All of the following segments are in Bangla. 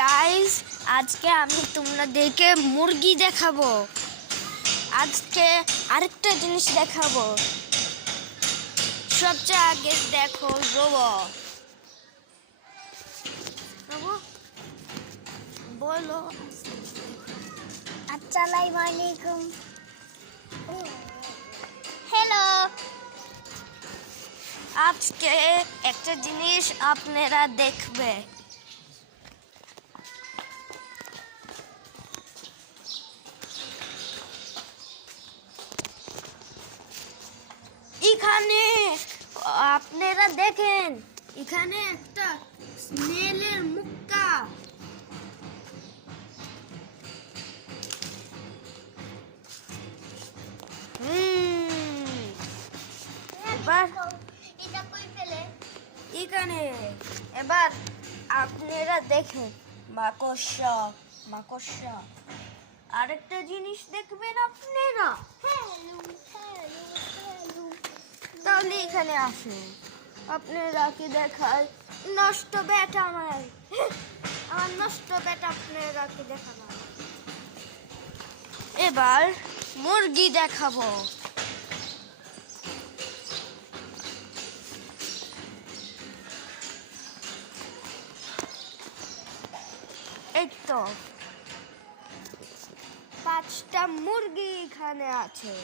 গাইস, আজকে আমি তোমাদেরকে মুরগি দেখাবো। আজকে আরেকটা জিনিস দেখাবো। সবচেয়ে আগে দেখো বলো। আসসালামু আলাইকুম। হ্যালো। আজকে একটা জিনিস আপনারা দেখবে। এখানে আপনারা দেখেন, এখানে একটা স্নেলের মুক্কা। এবার এটা কই ফেলে? এখানে এবার আপনারা দেখেন মাকড়সা। আরেকটা জিনিস দেখবেন আপনারা। হ্যালো। তাহলে এখানে আসুন, আপনারা কি দেখায় নষ্ট ব্যাটা আমার নষ্ট ব্যাটা আপনারা কি দেখানো। এবার মুরগি দেখাবো। এই তো 5টা মুরগি এখানে আছে।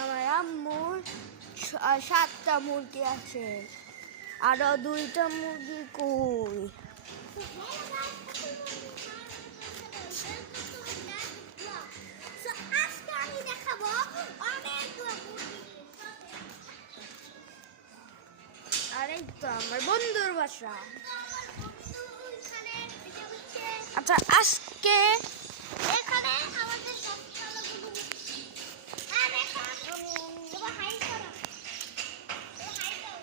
আমার আম্মুর 7টা মুরগি আছে। আরো 2টা মুরগি কই? আজকে আমি দেখাবো অনেকগুলো মুরগি। আর এই তো আমার বন্ধুর বাসা। আচ্ছা, আজকে এখানে আমাদের সবচেয়ে ভালো আর এখন তোমার হাই করো। হাই দাও।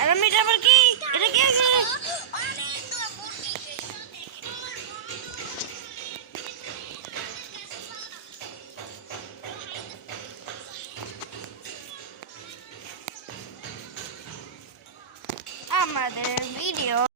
আর আমি এটা আবার কি? এটা কি আছে? অনেকগুলো মুরগি। আমাদের ভিডিও